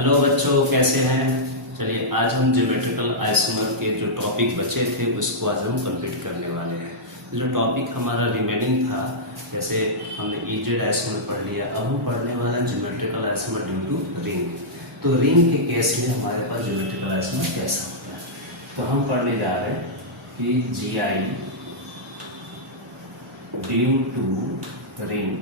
Hello बच्चों, कैसे हैं। चलिए आज हम ज्योमेट्रिकल आइसोमर के जो टॉपिक बचे थे उसको आज हम कंप्लीट करने वाले हैं। जो टॉपिक हमारा रिमेनिंग था, जैसे हमने इजेड आइसोमर पढ़ लिया, अब हम पढ़ने वाले हैं geometrical isomer due to ring. तो रिंग के केस में हमारे पास ज्योमेट्रिकल आइसोमर कैसा होता है, तो हम पढ़ने जा रहे हैं कि GI ड्यू टू रिंग।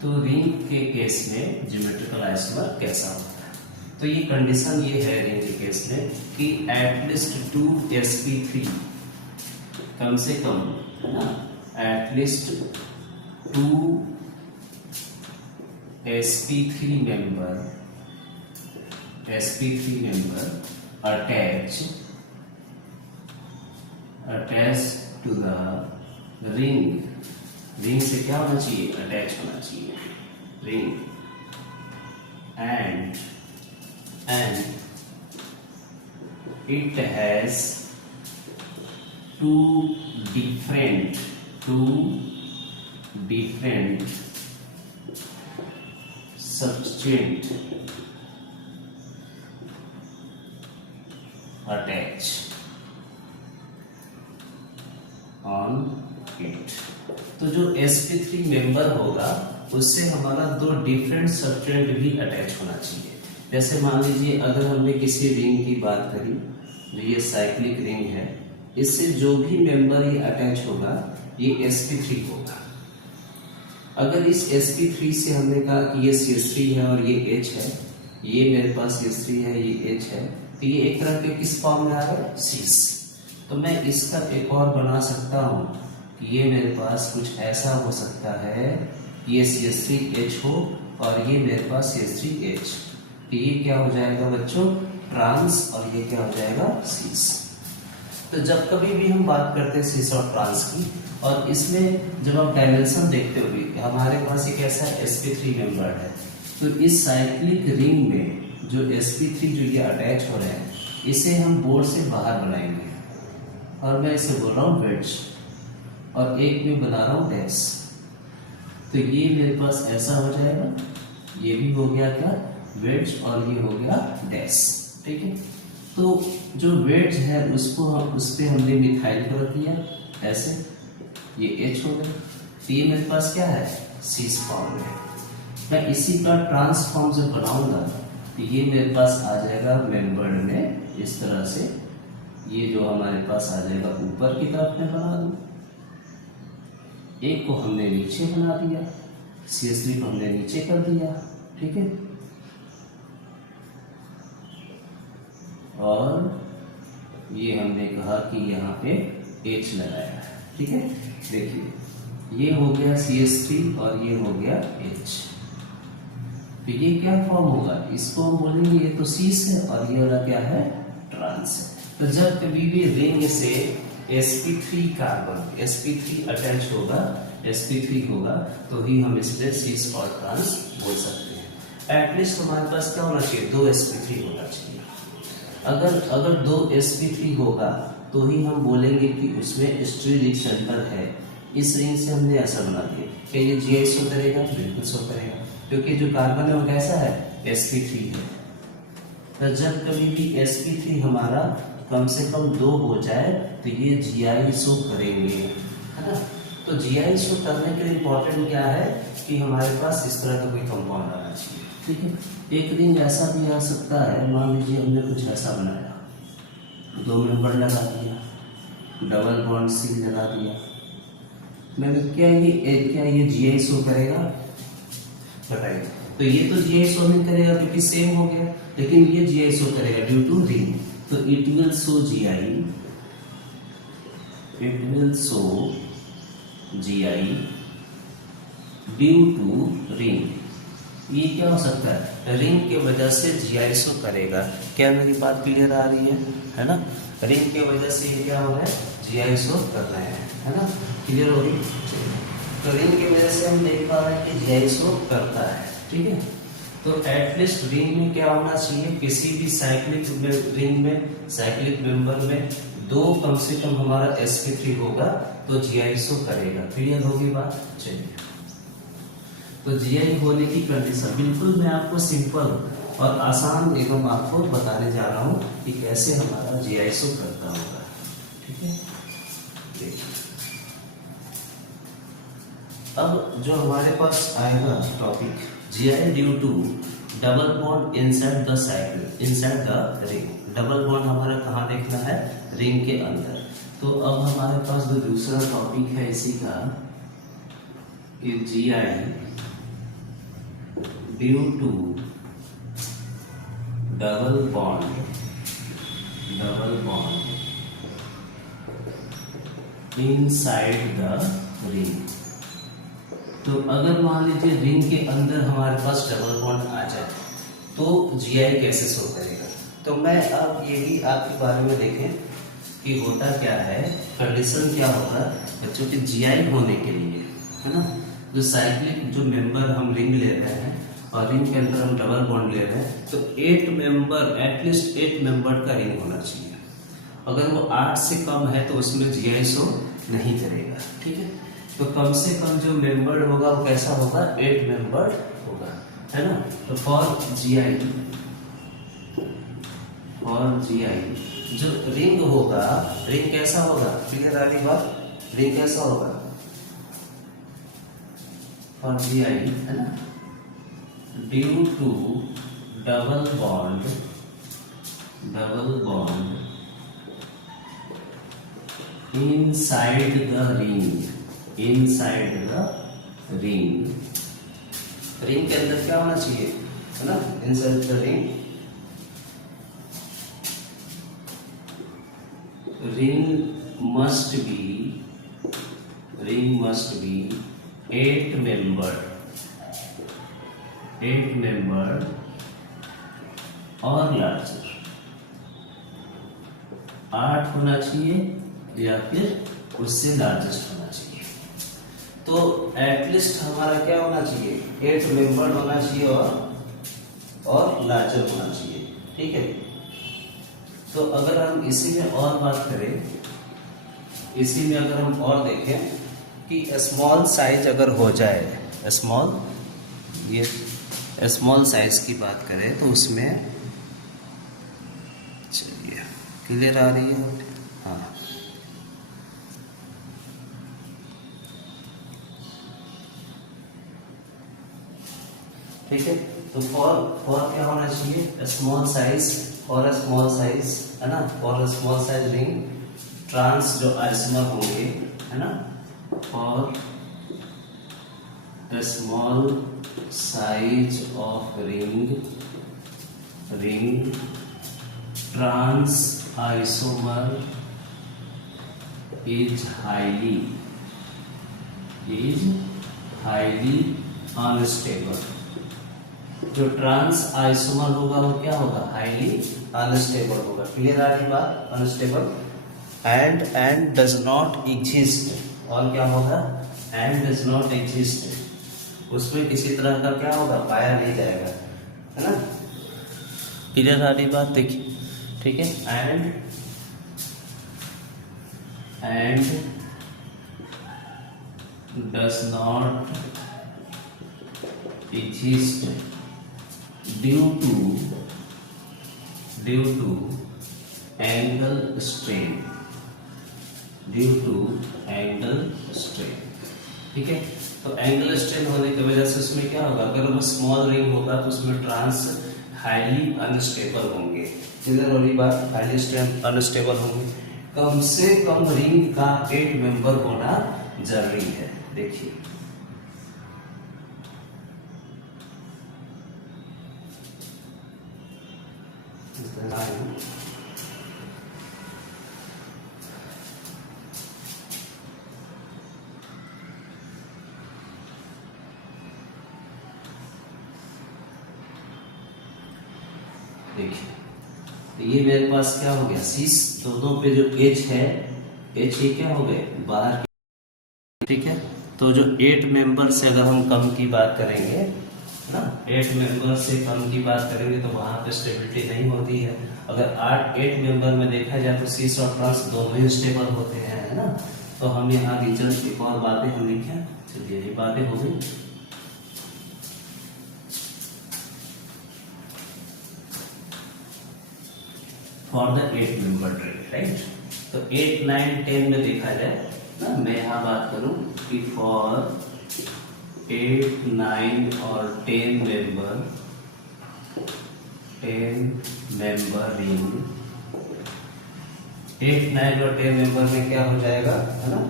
तो रिंग के केस में ज्योमेट्रिकल आइसोमर कैसा होता है। तो ये कंडीशन ये है रिंग के केस में कि एटलीस्ट 2 sp3 कम से कम, है ना, at least 2 sp3 member attach to the ring। Ring से क्या होना चाहिए, अटैच होना चाहिए ring. And it has two different substituent attach on it। तो जो sp3 मेंबर होगा उससे हमारा 2 डिफरेंट सब्सटेंट भी अटैच होना चाहिए। जैसे मान लीजिए अगर हमने किसी रिंग की बात करी, जो ये साइक्लिक रिंग है, इससे जो भी मेंबर ये अटैच होगा ये sp3 होगा। अगर इस sp3 से हमने कहा कि ये CH3 है और ये H है, ये मेरे पास CH3 है, ये H है, तो ये एक तरह के किस फॉर्म में आ रहा है, सीस। तो मैं इसका एक और बना सकता हूँ कि ये मेरे पास कुछ ऐसा हो सकता है, ये CH3H हो और ये मेरे पास CH3H। तो ये क्या हो जाएगा बच्चों, ट्रांस, और ये क्या हो जाएगा, सीस। तो जब कभी भी हम बात करते हैं सीस और ट्रांस की, और इसमें जब आप डायमेंशन देखते होंगे, हमारे पास एक ऐसा sp3 मेंबर है, तो इस साइक्लिक रिंग में जो sp3 जो ये अटैच हो रहे हैं, इसे हम बोर्ड से बाहर बनाएंगे, और मैं इसे बोल रहा हूँ वेड्ज, और एक में बना रहा हूं डैश। तो ये मेरे पास ऐसा हो जाएगा, ये भी हो गया क्या, वेड्ज, और ये हो गया डैश। ठीक है, तो जो वेड्ज है उसको उस पे हमने मिथाइल कर दिया ऐसे, ये H हो गया। तो ये मेरे पास क्या है, सीस फॉर्म में। मैं इसी का ट्रांसफॉर्म जब बनाऊंगा तो ये मेरे पास आ जाएगा मेंबर्ड में इस तरह से। ये जो हमारे पास आ जाएगा ऊपर की तरफ में बना दूं, एक को हमने नीचे बना दिया, CH3 को हमने नीचे कर दिया। ठीक है, और ये हमने कहा कि यहाँ पे H लगाया है। ठीक है, देखिए ये हो गया CH3 और ये हो गया H। तो ये क्या फॉर्म होगा, इसको हम बोलेंगे ये तो सीस है और ये वाला क्या है, ट्रांस है। तो जब कभी भी रिंग से sp3 कार्बन sp3 अटैच होगा, sp3 होगा, तो ही हम इसलिए सीस और ट्रांस बोल सकते हैं। एटलीस्ट हमारे पास क्या होना चाहिए, 2 sp3 होना चाहिए। अगर 2 sp3 होगा तो ही हम बोलेंगे कि उसमें स्टीरिक सेंटर है। इस रिंग से हमने ऐसा बना दिया, क्या ये GI शो करेगा, बिल्कुल शो करेगा, क्योंकि जो कार्बन है वो कैसा है, sp3 है। तो जब कभी भी sp3 हमारा कम से कम 2 हो जाए तो ये GI शो करेंगे, है ना। तो GI शो करने के लिए इम्पोर्टेंट क्या है कि हमारे पास इस तरह का कोई कंपाउंड आना चाहिए। ठीक है, एक रिंग ऐसा भी आ सकता है, मान लीजिए हमने कुछ ऐसा बनाया, 2 मेंबर लगा दिया, डबल बॉन्ड C लगा दिया, मैं क्या ये GI शो करेगा, बताइए। तो ये तो GI शो नहीं करेगा क्योंकि सेम हो गया, लेकिन ये GI शो करेगा ड्यू टू रिंग। तो it will show GI due to ring. ये क्या हो सकता है, रिंग के वजह से GI शो करेगा। क्या मेरी बात क्लियर आ रही है ना। रिंग के वजह से ये क्या हो रहा है, GI शो कर रहे हैं, है ना, क्लियर हो रही। तो रिंग की वजह से हम देख पा रहे हैं कि GI शो करता है। ठीक है, तो एटलीस्ट रिंग में क्या होना चाहिए, किसी भी साइक्लिक रिंग में, साइक्लिक मेंबर में 2 कम से कम हमारा sp3 होगा तो GI शो करेगा। क्लियर होगी बात। चलिए तो जीआई होने की कंडीशन बिल्कुल मैं आपको सिंपल और आसान एवं आपको बताने जा रहा हूँ कि कैसे हमारा जीआई शो करता होगा। ठीक है, देखिए अब जो हमारे पास आएगा topic GI due to double bond inside the cycle inside the ring. Double bond हमारा कहाँ देखना है? रिंग के अंदर। तो अब हमारे पास जो दूसरा टॉपिक है इसी का कि GI due to double bond inside the ring. तो अगर मान लीजिए रिंग के अंदर हमारे पास डबल बॉन्ड आ जाए तो जीआई कैसे शो करेगा? तो मैं अब ये भी आपके बारे में देखें कि होता क्या है, कंडीशन क्या होगा बच्चों के जीआई होने के लिए, है ना। जो साइक्लिक जो मेंबर हम रिंग ले रहे हैं और रिंग के अंदर हम डबल बॉन्ड ले रहे हैं तो 8 मेंबर एटलीस्ट 8 मेंबर का रिंग होना चाहिए। अगर वो 8 से कम है तो उसमें जीआई शो नहीं करेगा। ठीक है, तो कम से कम जो मेंबर होगा वो कैसा होगा? 8 मेंबर होगा, है ना। तो फॉर जीआई जो रिंग होगा, रिंग कैसा होगा? क्लियर आ रही बात? रिंग कैसा होगा फॉर जीआई, है ना, due to double bond inside the ring ring के अंदर क्या होना चाहिए, है ना, inside the ring must be 8 member और larger। 8 होना चाहिए या फिर उससे लार्जेस्ट होना चाहिए। तो एटलीस्ट हमारा क्या होना चाहिए? 8 मेंबर होना चाहिए और लार्जर होना चाहिए। ठीक है, तो अगर हम इसी में और बात करें, इसी में अगर हम और देखें कि स्मॉल साइज अगर हो जाए, स्मॉल साइज की बात करें तो उसमें चलिए क्लियर आ रही है? हाँ, ठीक है। तो फॉर क्या होना चाहिए? Small size, for small size, है ना, for small size ring trans जो आइसोमर होंगे, है ना, for small size of ring trans isomer is highly unstable। जो ट्रांस आइसोमर होगा वो क्या होगा? हाईली अनस्टेबल होगा। क्लियर आ रही बात? Unstable and does not exist. और क्या होगा? एंड डज नॉट एग्जिस्ट, उसमें किसी तरह का क्या होगा? पाया नहीं जाएगा, है ना। क्लियर आ रही बात? देखिए, ठीक है, and does not exist due to angle strain, ठीक है। तो एंगल स्ट्रेन होने की वजह से उसमें क्या होगा? अगर वो स्मॉल रिंग होगा तो उसमें ट्रांस हाईली अनस्टेबल होंगे। क्लियर हो रही बात? हाईली स्ट्रेन अनस्टेबल होंगे। कम से कम रिंग का 8 मेंबर होना जरूरी है। देखिए, ये मेरे पास क्या हो गया? शीश दोनों पे जो एच है, एच ये क्या हो गए? बाहर। ठीक है, तो जो 8 मेंबर से अगर हम कम की बात करेंगे ना, 8 मेंबर से कम की बात करेंगे तो वहां पे स्टेबिलिटी नहीं होती है। अगर 8 मेंबर में देखा जाए तो शीश और ट्रांस दोनों ही स्टेबल होते हैं, है ना। तो हम यहाँ रीजन एक और बातें हम लिखे, चलिए ये बातें हो गई। For the 8 member ring, right. तो 8, 9, 10 में देखा जाए ना, मैं यहाँ बात करूँ कि फॉर 8, 9 और 10 मेंबर रिंग, 8, 9 और 10 मेंबर में क्या हो जाएगा, है ना,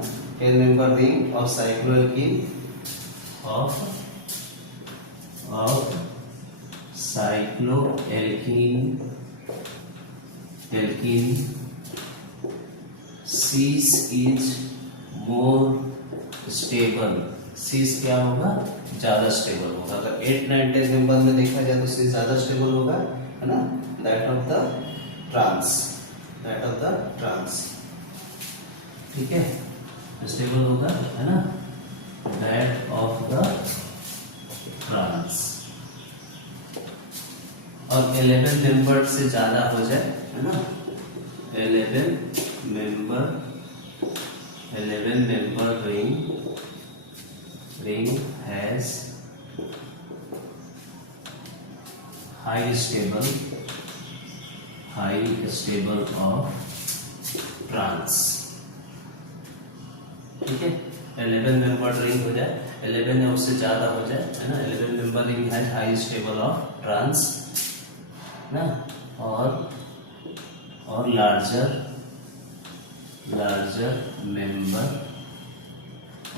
10 member ring of cycloalkene of cycloalkene cis is more stable, cis क्या होगा, ज्यादा स्टेबल होगा। अगर 8, 9, 10 मेंबर में देखा जाए तो cis ज्यादा स्टेबल होगा, है ना, दैट ऑफ द ट्रांस, ठीक है, स्टेबल होगा, है ना, दैट ऑफ द ट्रांस। और 11 मेंबर से ज्यादा हो जाए, है ना, 11 member ring has high stable of trans, ठीक है। 11 मेंबर रिंग हो जाए, 11 या उससे ज्यादा हो जाए, है ना, 11 member ring has high stable of trans ना, और लार्जर मेंबर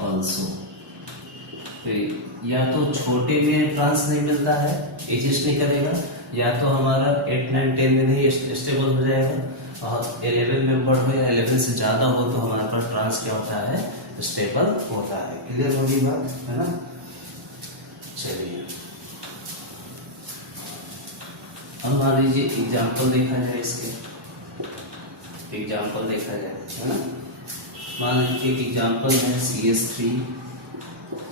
ऑल्सो। तो या तो छोटे में ट्रांस नहीं मिलता है, एजिस्ट नहीं करेगा, या तो हमारा 8, 9, 10 में नहीं स्टेबल हो जाएगा, और 11 मेंबर हो या 11 से ज्यादा हो तो हमारे पास ट्रांस क्या होता है, स्टेबल होता है। क्लियर होगी बात, है ना। चलिए अब मान लीजिए एग्जाम्पल देखा जाए, इसके एग्जाम्पल देखा जाए, है ना। मान लीजिए एक एग्जाम्पल है CH3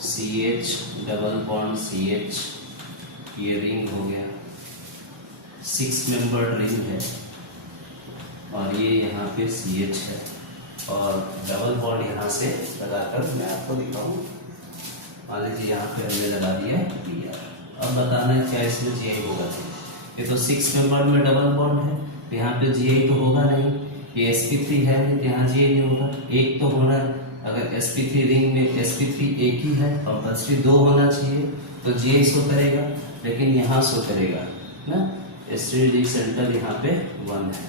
CH double bond CH, ये रिंग हो गया, 6 मेंबर्ड रिंग है, और ये यहाँ पे CH है, और डबल बॉन्ड यहाँ से लगाकर मैं आपको दिखाऊं। मान लीजिए यहाँ पे हमने लगा दिया Br। अब बताना है क्या इसमें Gi होगा। ये तो 6 मेंबर्ड में डबल बॉन्ड है, तो यहाँ पे Gi तो होगा नहीं, ये sp3 है, यहाँ Gi नहीं होगा, एक तो होना, अगर sp3 रिंग में sp3 एक ही है, कंपल्सरी 2 होना चाहिए, तो Gi शो करेगा, लेकिन यहाँ शो करेगा ना, स्टेरिक सेंटर यहाँ पे 1 है।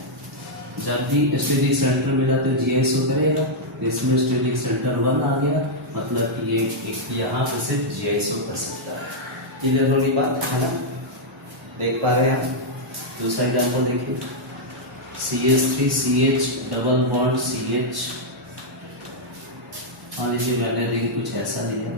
जब भी स्टेरिक सेंटर मिला तो Gi शो करेगा, इसमें स्टेरिक सेंटर 1 आ गया, मतलब कि ये यहाँ पे सिर्फ Gi शो कर सकता है। क्लियर होगी बात, है ना, देख पा रहे हैं। दूसरा एग्जाम्पल देखिए, CH3 CH double bond CH, मान लीजिए मैंने रिंग कुछ ऐसा लिया,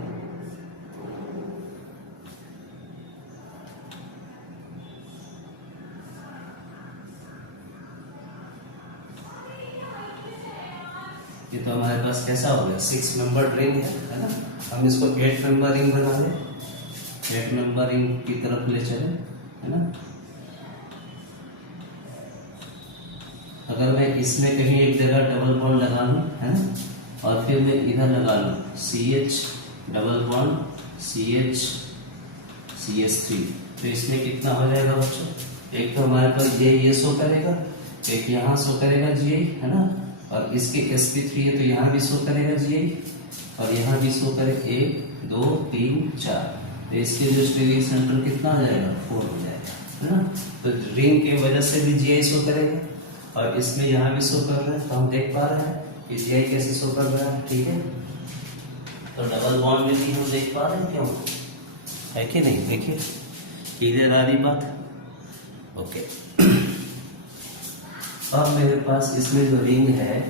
ये तो हमारे पास कैसा हो गया, 6 मेंबर रिंग है ना। हम इसको 8 मेंबर रिंग बना लें, 8 मेंबर रिंग की तरफ ले चले, है ना। अगर मैं इसमें कहीं एक जगह डबल बॉन्ड लगा लूं, है ना, और फिर मैं इधर लगा लूं CH double bond CH CH3, तो इसमें कितना हो जाएगा बच्चों, एक तो हमारे पास ये शो करेगा, एक यहाँ शो करेगा Gi, है ना, और इसके sp3 है तो यहाँ भी शो करेगा Gi, और यहाँ भी शो करेगा 1 2 3 4, तो इसके जो स्टेरिक सेंटर कितना आ जाएगा, 4 हो जाएगा, है ना। तो रिंग की वजह से भी Gi शो करेगा, और इसमें यहाँ भी शो कर रहा है, तो हम देख पा रहे हैं कि Gi कैसे शो कर रहा है, ठीक है। तो डबल बॉन्ड में भी हम देख पा रहे हैं, क्यों है कि नहीं, देखिए क्लियर आ रही बात, ओके। अब मेरे पास इसमें जो रिंग है,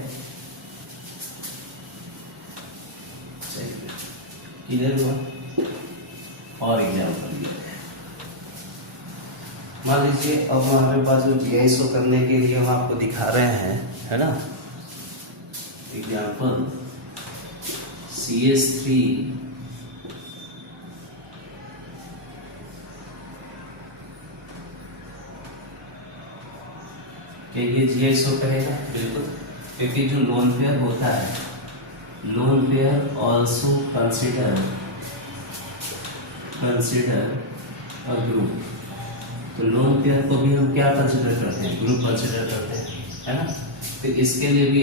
क्लियर हुआ। और एग्जाम्पल दिया है, मान लीजिए अब हमारे पास जो Gi शो करने के लिए हम आपको दिखा रहे हैं, है ना, एग्जाम्पल CH3 क्या ये Gi शो करेगा, बिल्कुल, क्योंकि जो लोन पेयर होता है, lone pair also consider a group, तो लोन पेयर को भी हम क्या कंसिडर करते हैं, ग्रुप कंसिडर करते हैं। है ना। तो इसके लिए भी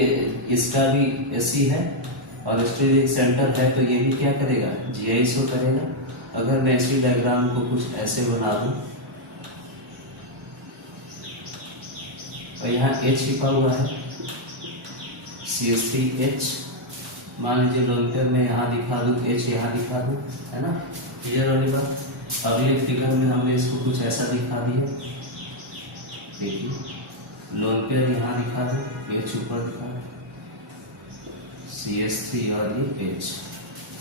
इसका भी ऐसी है और स्टोरेज सेंटर है, तो ये भी क्या करेगा, GI शो करेगा। अगर मैं इसी डायग्राम को कुछ ऐसे बना दूं और यहाँ H लिखा हुआ है, CH3H, मान लीजिए लोन पेयर में यहाँ दिखा दूं, H यहाँ दिखा दूं, है ना, क्लियर वाली बात। अगले फिगर में हमने इसको कुछ ऐसा दिखा दिया, देखिए लोन पेयर यहाँ दिखा दूं, H ऊपर दिखा दूं, CH3 और ये H,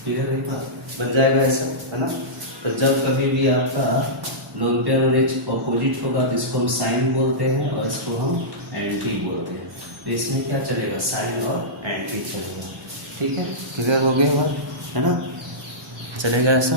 क्लियर है बात, बन जाएगा ऐसा, है ना। तो जब कभी भी आपका लोन पेयर और H ऑपोजिट होगा तो इसको हम साइन बोलते हैं और इसको हम एंटी बोलते हैं। तो इसमें क्या चलेगा, साइन और एंटी चलेगा, ठीक है, क्लियर हो गया बात, है ना, चलेगा ऐसा।